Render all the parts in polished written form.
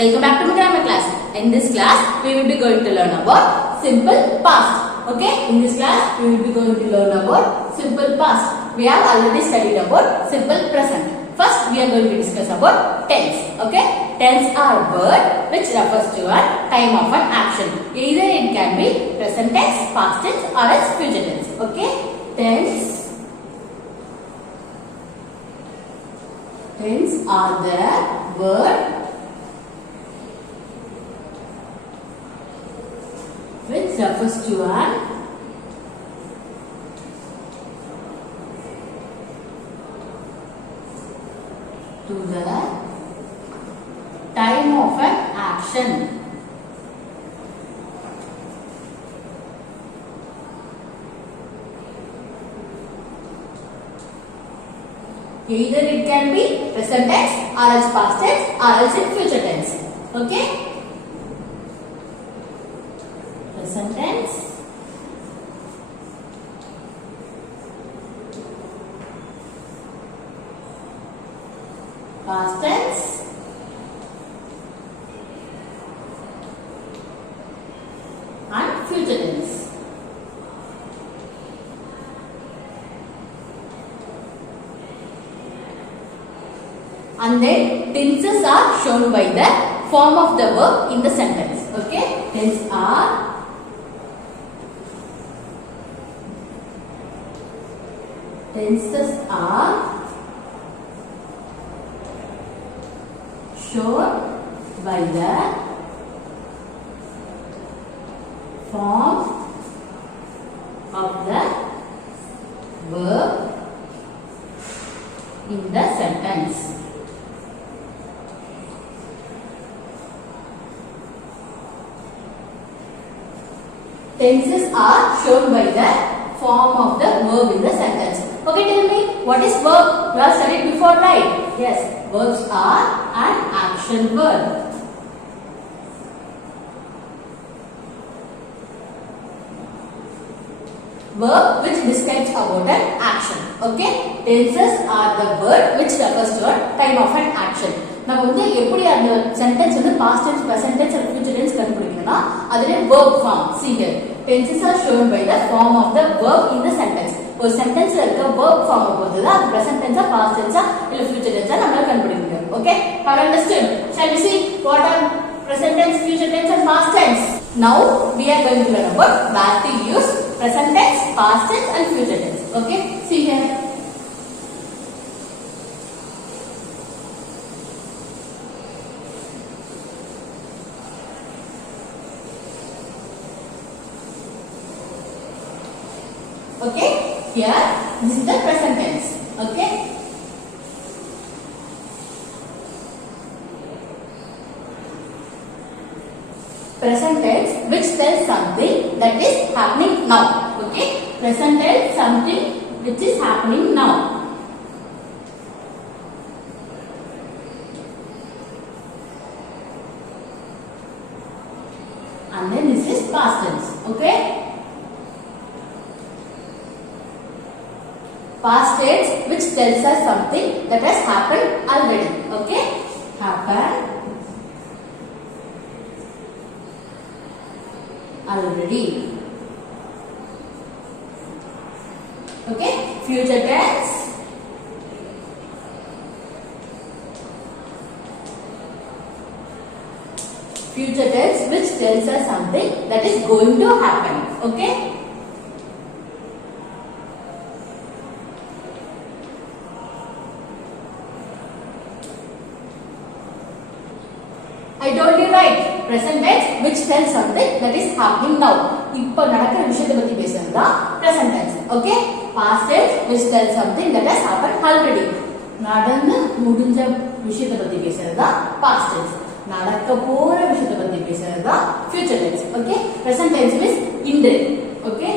Welcome back to my grammar class. In this class, we will be going to learn about simple past. Okay? In this class, we will be going to learn about simple past. We have already studied about simple present. First, we are going to discuss about tense. Okay? Tense are word which refers to a time of an action. Either it can be present tense, past tense, or else future tense. Okay? Tense are the word which refers to an time of an action. Either it can be present tense or else past tense or else in future tense. Okay? Present tense, past tense, and future tense. And then tenses are shown by the form of the verb in the sentence. Okay? Tenses are shown by the form of the verb in the sentence. Tenses are shown by the form of the verb in the sentence. Okay, tell me, what is verb? You have studied before, right? Yes, verbs are an action word. Verb which describes about an action. Okay, tenses are the word which refers to a time of an action. நம்ம வந்து எப்படி அந்த sentence வந்து past tense, present tense or future tense கண்டுபிடிக்கணும்னா அதுல verb form. See here, tenses are shown by the form of the verb in the sentence. ஒரு சென்டென்ஸ்ல இருக்க verb form பொறுத்து தான் அது present tense, past tense இல்ல future tense நம்மால கண்டுபிடிக்க முடியும். Okay, have understood? Shall we see what are present tense, future tense and past tense? Now we are going to learn about where to use present tense, past tense and future tense. Okay, see here. Okay, here this is the present tense. Okay, present tense which tells something that is happening now. Okay, present tense something which is happening now. And then this is past tense. Okay, past tense which tells us something that has happened already. Okay, happened already. Okay, future tense which tells us something that is going to happen. Okay, I told you right. Present tense which tells something that is happening now. இப்போ நடக்கிற விஷயத்தை பத்தி பேசுறது தான் present tense. Okay? Past tense which tells something that has happened already. நடந்து முடிஞ்ச விஷயத்தை பத்தி பேசுறது தான் past tense. நடக்க போற விஷயத்தை பத்தி பேசுறது தான் future tense. Okay? Present tense means indirect. Okay?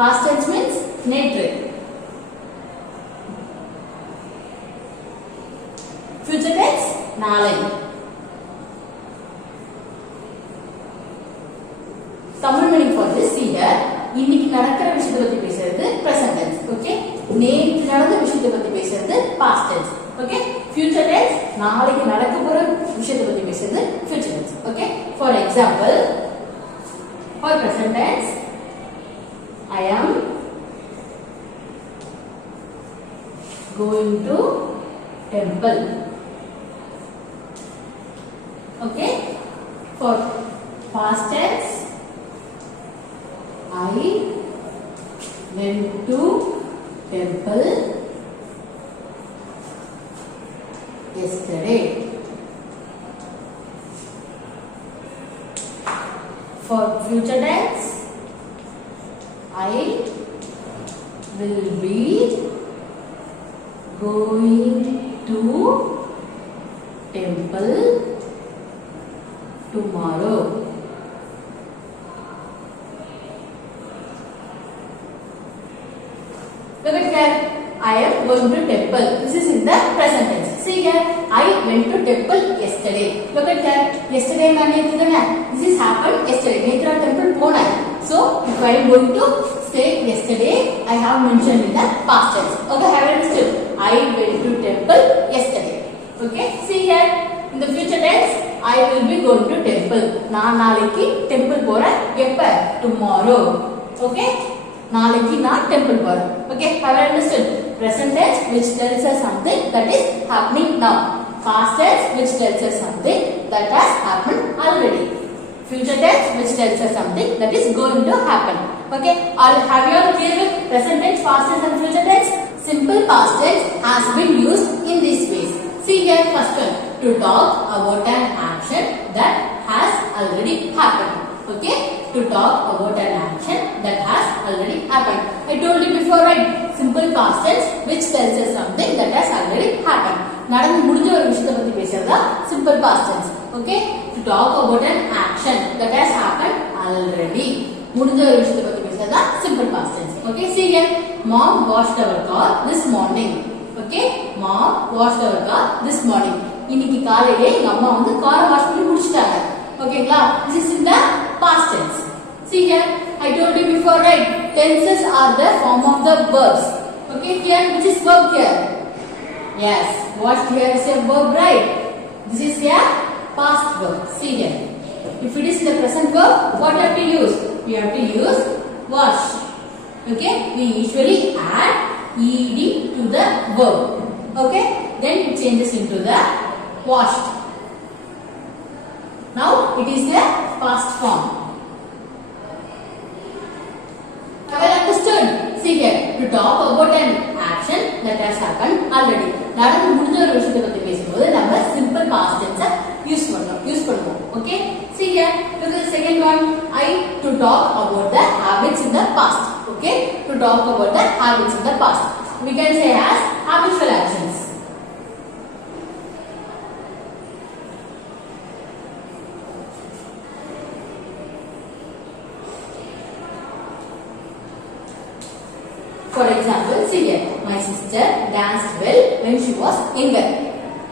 Past tense means நேற்று. Future tense நாளை. Tamil meaning for this here. இன்னைக்கு நடக்கிற விஷயத்தை பத்தி பேசுறது present tense. Okay, நேற்று நடந்த விஷயத்தை பத்தி பேசுறது past Okay, future tense நாளைக்கு நடக்க போற விஷயத்தை பத்தி பேசுறது future tense. Okay, for example, for present tense, I am going to temple. Okay, for past tense, I went to temple yesterday. For future tense, I will be going to temple tomorrow. Look at here. I am going to temple. This is in the present tense. See here. I went to temple yesterday. Look at here. Yesterday this is happened yesterday. Netra temple pona. So if I am going to say yesterday, I have mentioned in the past tense. Okay, have you understood? I went to temple yesterday. Okay. See here. In the future tense, I will be going to temple. நான் நாளைக்கு temple போறேன். எப்ப? Tomorrow. Okay. நாளைக்கு நான் temple போறேன். Okay, have you understood? Present tense which tells us something that is happening now. Past tense which tells us something that has happened already. Future tense which tells us something that is going to happen. Okay, have you all clear with present tense, past tense and future tense? Simple past tense has been used in these ways. See here, first one, to talk about an action that has already happened. Okay, to talk about an action that has already happened. I told you before, right? Simple past tense which tells us something that has already happened. நடந்து முடிஞ்ச ஒரு விஷயத்தை பத்தி பேசுறதா simple past tense. Okay, to talk about an action that has happened already. முடிஞ்ச ஒரு விஷயத்தை பத்தி பேசுறதா simple past tense. Okay, see here, mom washed our car this morning. Okay, mom washed our car this morning. இன்னைக்கு காலையிலே எங்க அம்மா வந்து காரை வாஷ் பண்ணி முடிச்சிட்டாங்க. ஓகேங்களா? This is in the past tense. See here, I told you before, right? Tenses are the form of the verbs. Okay, here which is verb here? Yes, washed here is a verb, right? This is a past verb. See here. If it is the present verb, what you have to use? We have to use wash. Okay, we usually add ed to the verb. Okay, then it changes into the washed. Now it is the past form. Have you understood? See here, to talk about an action that has happened already. நடந்து முடிஞ்ச ஒரு விஷயத்தை பத்தி பேசும்போது நம்ம simple past tense use பண்ணுவோம். Okay, see here, look at the second one. I to talk about the habits in the past. Okay, to talk about the habits in the past. We can say as habitual actions. For example, see here, my sister danced well when she was younger.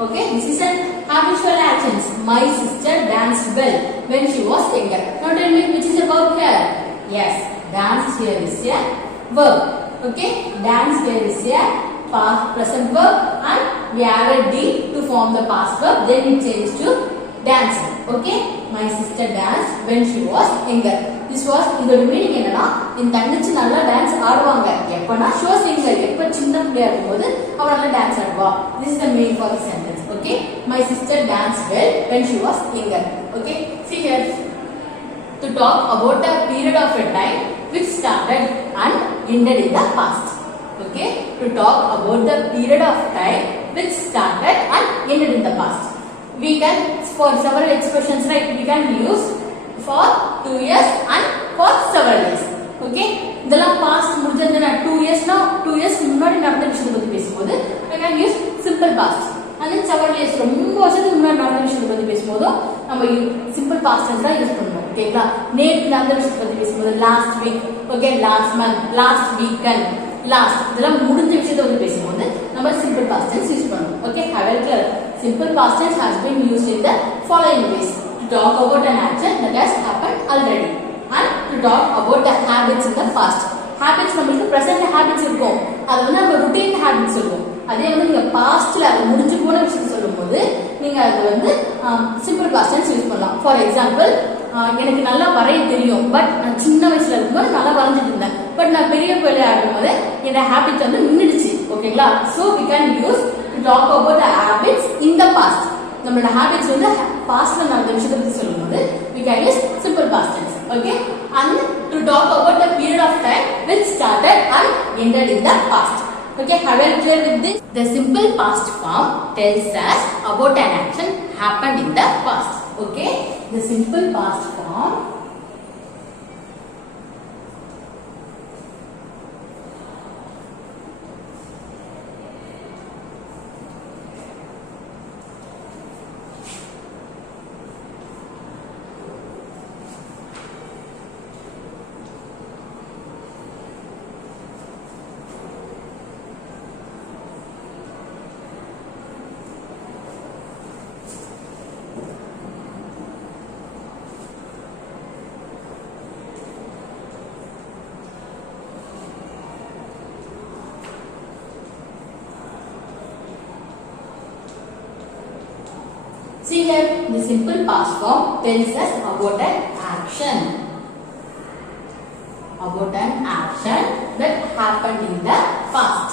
Okay, this is an habitual actions. My sister danced well when she was younger. Now tell me which is a verb here? Yes, dance here is a verb. Okay, dance here is a past present verb and we added d to form the past verb. Then it changed to dancing. Okay, my sister danced when she was younger. This was இதோட meaning என்னன்னா என் தங்கச்சி நல்லா dance ஆடுவாங்க எப்பனா show singer எப்ப சின்ன பிள்ளையா இருக்கும்போது அவ நல்லா dance ஆடுவா. This is the meaning for the sentence. Okay, my sister danced well when she was younger. Okay, see here, to talk about a period of a time which started and ended in the past. Okay, to talk about the period of time which started and ended in the past. We can, for several expressions, right, we can use for 2 years and for several years. Okay, இதெல்லாம் past முடிஞ்சதுன்னா 2 years னா 2 years முன்னாடி நடந்த விஷயத்தை பத்தி பேசும்போது we can use simple past. And then several years ரொம்ப வருஷத்துக்கு முன்னாடி நடந்த விஷயத்தை பத்தி பேசும்போது நம்ம simple past tense தான் யூஸ் பண்ணுவோம். ஓகேங்களா? நேத்து நடந்த விஷயத்தை பத்தி பேசும்போது last week, okay, last month, last weekend, last இதெல்லாம் முடிஞ்ச விஷயத்தை பத்தி பேசும்போது நம்ம simple past tense யூஸ் பண்ணுவோம். Okay, have a clear. Simple past tense has been used in the following ways: to talk about an action that has happened already and to talk about the habits in the past. Habits நம்மளுக்கு present habits இருக்கும். அது வந்து நம்ம routine habits இருக்கும். அதே வந்து நீங்க பாஸ்ட்ல அது முடிஞ்சு போன விஷயம் சொல்லும்போது நீங்க அது வந்து சிம்பிள் பாஸ்ட் டென்ஸ் யூஸ் பண்ணலாம். ஃபார் எக்ஸாம்பிள், எனக்கு நல்லா வரைய தெரியும், பட் நான் சின்ன வயசுல இருக்கும்போது நல்லா வரைஞ்சிட்டு இருந்தேன், பட் நான் பெரிய பிள்ளை ஆகும்போது என்னோட ஹேபிட் வந்து நின்றுடுச்சு. ஓகேங்களா? So we can use to talk about the habits in the past. நம்மளோட ஹேபிட்ஸ் வந்து பாஸ்ட்ல நடந்த விஷயத்தை பத்தி சொல்லும்போது we can use simple past tense. Okay, and to talk about the period of time which started and ended in the past. Okay, have you clear with this? The simple past form tells us about an action happened in the past. Okay, the simple past form see here, the simple past form tells us about an action. About an action that happened in the past.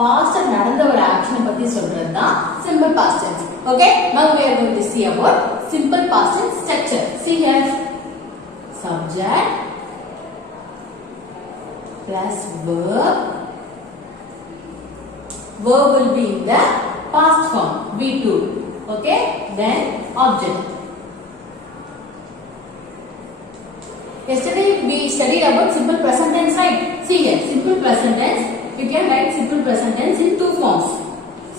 Past நடந்த ஒரு action பத்தி சொல்றது தான் simple past tense. Okay, now we are going to see about simple past tense structure. See here, subject plus verb. Verb will be in the past form, V2. Okay, then object. Yesterday we studied about simple present tense, right? See here, simple present tense, you can write simple present tense in two forms,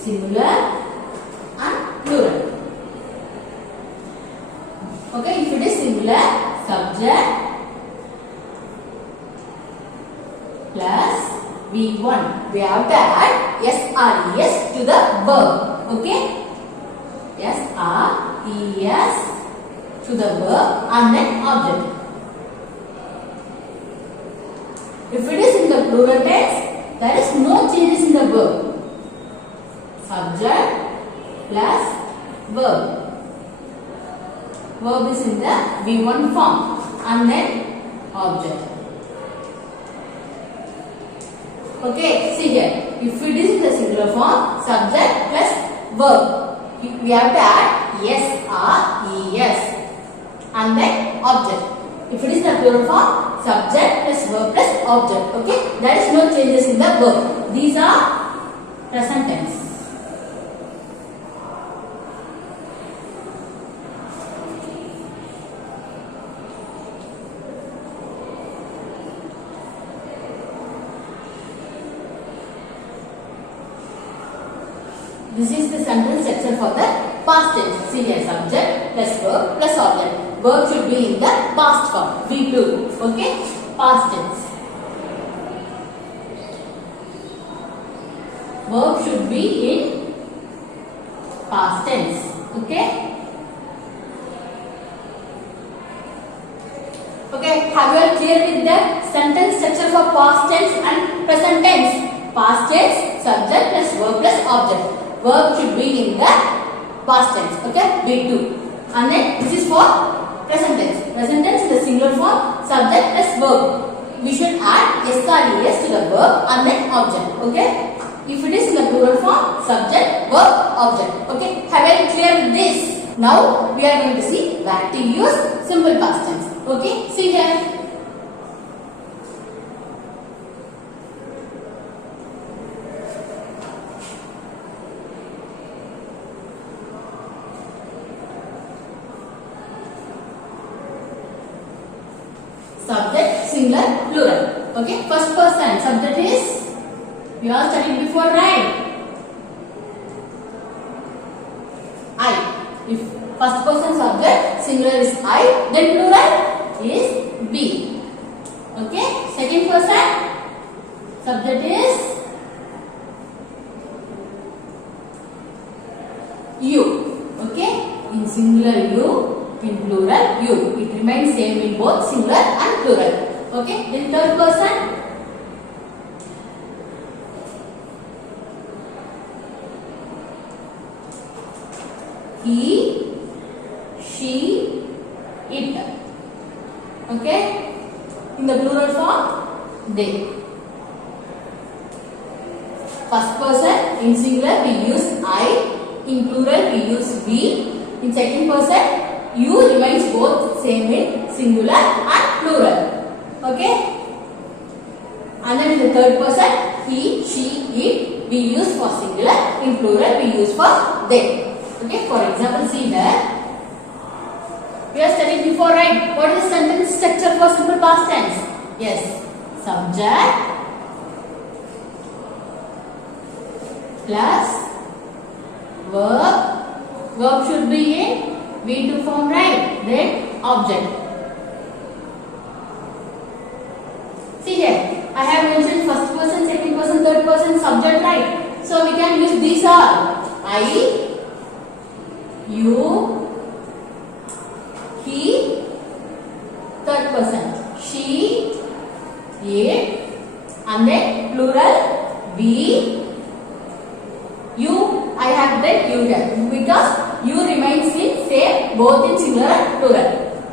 singular and plural. Okay, if it is singular, subject plus V1, we have to add SRES to the verb. Okay, SRES to the verb and then object. If it is in the plural tense, there is no changes in the verb. Subject plus verb. Verb is in the V1 form and then object. Okay, see here. If it is in the singular form, subject plus verb, we have to add SRES and then object. If it is the plural form, subject plus verb plus object. Okay, there is no changes in the verb. These are present tense. This is the sentence structure for the past tense. See here, subject plus verb plus object. Verb should be in the past form, V2. Okay, past tense. Verb should be in past tense. Okay. Okay, have you clear with the sentence structure for past tense and present tense? Past tense, subject plus verb plus object. Verb should be in the past tense. Okay, V2. And then this is for present tense. Present tense is the singular form, subject plus verb. We should add SRES to the verb and then object. Okay. If it is in the plural form, subject, verb, object. Okay. Have I clear with this? Now we are going to see where to use simple past tense. Okay. See here. Subject, singular, plural. Okay, first person, subject is, we all studied before, right? I. If first person subject, singular is I, then plural is B. Okay, second person, subject is you. Okay, in singular you, in plural you. It remains same in both singular and plural. Okay, then third person, he, she, it. Okay? In the plural form, they. First person in singular we use I, in plural we use we. In second person, you remains both same in singular and plural. Okay? And then in the third person, he, she, it we use for singular. In plural we use for they. Okay? For example, see here. We have studied before, right? What is the sentence structure for simple past tense? Yes. Subject plus verb. Verb should be in V2 form, right? Then object. See here, I have mentioned first person, second person, third person, subject, right? So we can use these all. I, you, he, third person, she, it, and then plural, we, you. I have that you here because you remains in same both in singular and plural.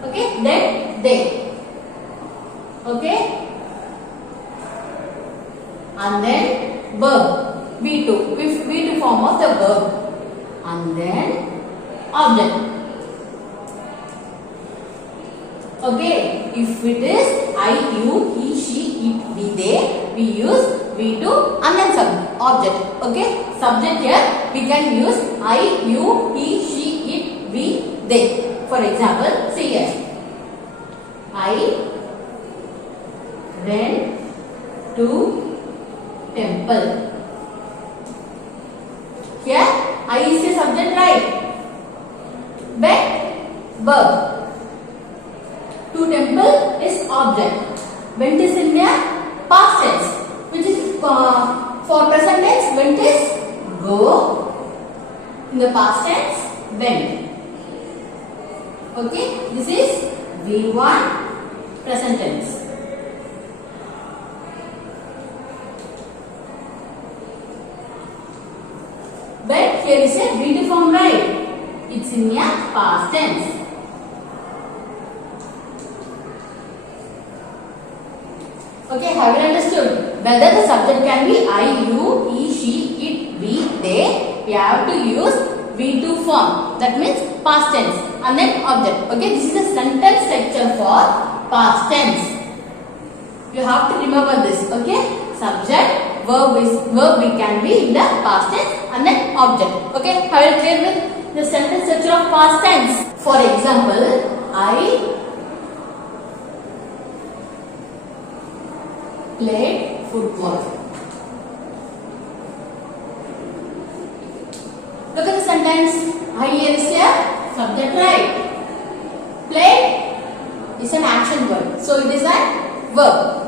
Okay, then they. Okay, and then verb V2 with V2 form of the verb, and then object. Okay, if it is I, you, he, she, it, we, they, we use V2 and then object. Okay, subject here we can use I, you, he, she, it, we, they. For example, see here. I went to temple. Here I is a subject, right? Went, verb. To temple is object. Went is in there past tense, which is for present tense. Went is go. In the past tense, went. Okay, this is V1 present tense. But here is a V2 form, right? It's in a past tense. Okay, have you understood? Whether the subject can be I, you, he, she, it, we, they, we have to use V2 form. That means past tense and then object. Okay, this is the sentence structure for past tense. You have to remember this. Okay, subject, verb we can be in the past tense and then object. Okay, have you clear with the sentence structure of past tense? For example, I played football. Look at the sentence. I here is a subject, right? Played is an action word, so it is a verb.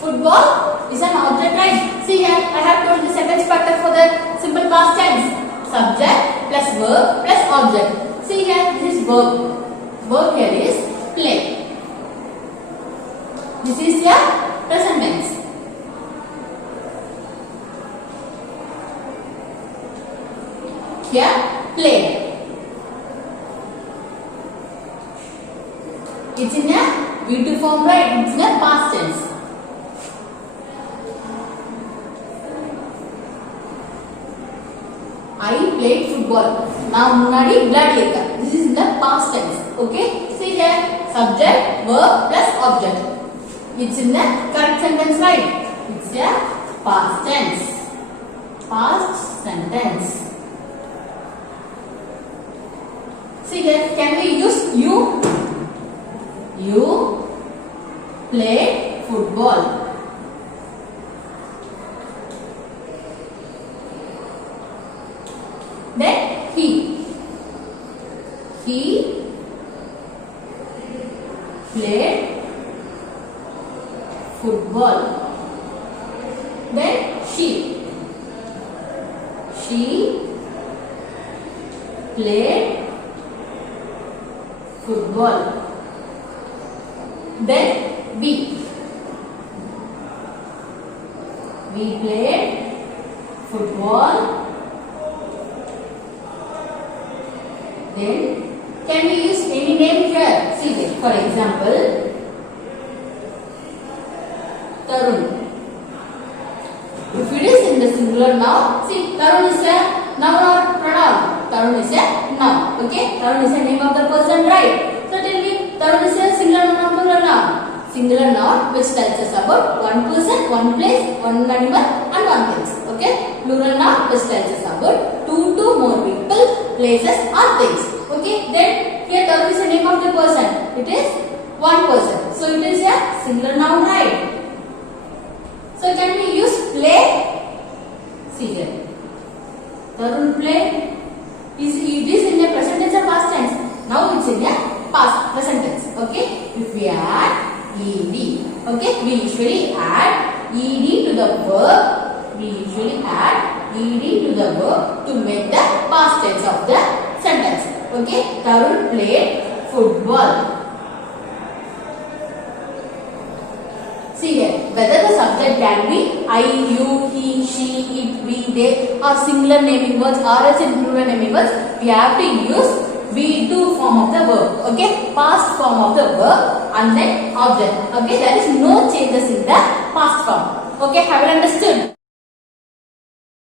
Football is an object, right? See here, I have told the sentence pattern for the simple past tense. Subject plus verb plus object. See here, this is verb. Verb here is play. This is your present tense. Here, played. It's in a V2 form, right? It's in a past tense. I played football. Now, munadi bloody. This is in the past tense. Okay? See here, subject, verb plus object. It's in the correct sentence, right? It's a past tense. Past sentence. See here, can we use you? You played football. Then he played football. Then she played football. Then we played football Then can we use any name here? See this. For example, Tarun. If it is in the singular noun, see Tarun is a noun or pronoun? Tarun is a noun. Okay, Tarun is the name of the person, right? So tell me, Tarun is a singular noun or plural noun? Singular noun which tells us about one person, one place, one animal and one thing. Okay, plural noun which tells us about two to more people, places or things. Okay, then here Tarun is the name of the person. It is one person. So it is a singular noun, right? So can we use play? See here. Tarun play. It is in a present tense or past tense? Now it's in a present tense. Okay. If we add ed. Okay. We usually add ed to the verb. We usually add ed to the verb to make the past tense of the sentence. Okay. Tarun played football. See here, whether the subject can be I, you, he, she, it, we, they or singular naming words or else in plural naming words, we have to use V2 form of the verb. Okay, past form of the verb and then object. Okay, there is no changes in the past form. Okay, have you understood?